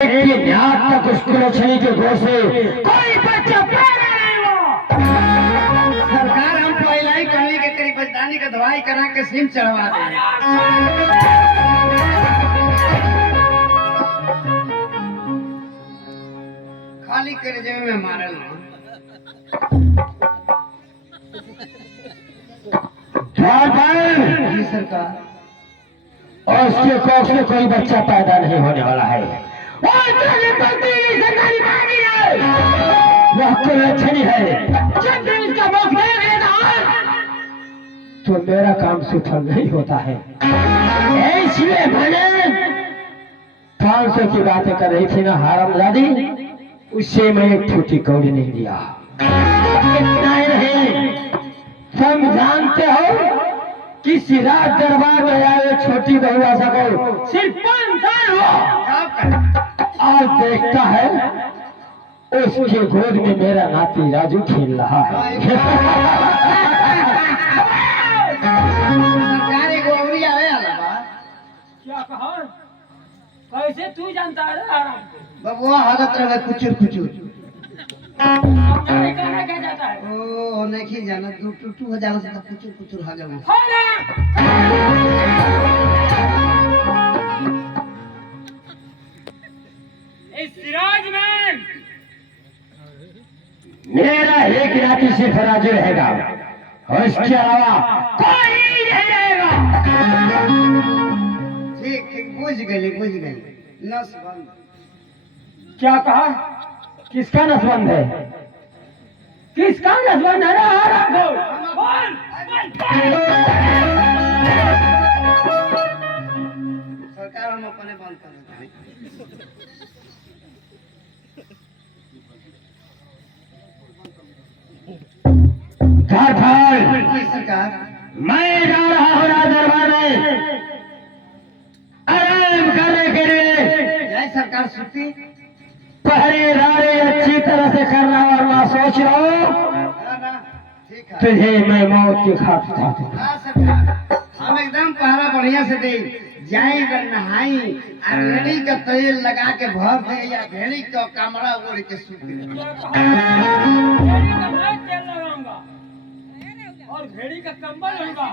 लेकिन यहाँ तक उस कुलछनी के घोष से कोई बच्चा पैदा नहीं हुआ। सरकार हम पहले ही कहने के करीब बचदानी का दवाई करा के सिम चढ़वा दे। खाली कर जेब में मारल जी सरकार। और उसके कोख से कोई बच्चा पैदा नहीं होने वाला है। और सरकारी बागी है, वह कुलछनी है। जब भी उसका मुख देगा तो मेरा काम सफल नहीं होता है। इसलिए मैंने 500 की बातें कर रही थी ना हरामजादी, उससे मैं एक फूटी कौड़ी नहीं दिया। इतना ही नहीं, तुम जानते हो किसी रात दरबार में आए छोटी बहुआ सको सिर्फ 5 साल हुआ। आज देखता है उसके गोद में मेरा नाती राजू खेल रहा है। सरकारी गोबरी आवे अलावा क्या कहा? कैसे तू जानता है? बबुआ हालत रहे कुचुर कुचुर। अपने कहना क्या जाता है? ओ नहीं जाना दू टू हो जाना से कुचुर कुचुर हो जाना। इस सिराज में मेरा एक नाती सिर्फ राजू रहेगा, उसके अलावा कोई नहीं रहेगा। ठीक ठीक बुझ गई नस बंद। क्या कहा? किसका नसबंद है? किसका नसबंद है? सरकार हम अपने बंद कर देते हैं। जी सरकार। मैं जा रहा हूँ राज दरबार में आराम करने के लिए। जय सरकार सुती। पहरेदारी अच्छी तरह से करना, वरना सोच लो ना ठीक है। तुझे मैं मौत की घाट उठा दूंगा। हाँ सरकार, हम एकदम पहरा बढ़िया से दे जाए नहाई और रेड़ी का तेल लगा के भर दे या भेड़ी का कमरा ओढ़ के सूख दे। मैं तेल लगाऊंगा और भेड़ी का कंबल होगा।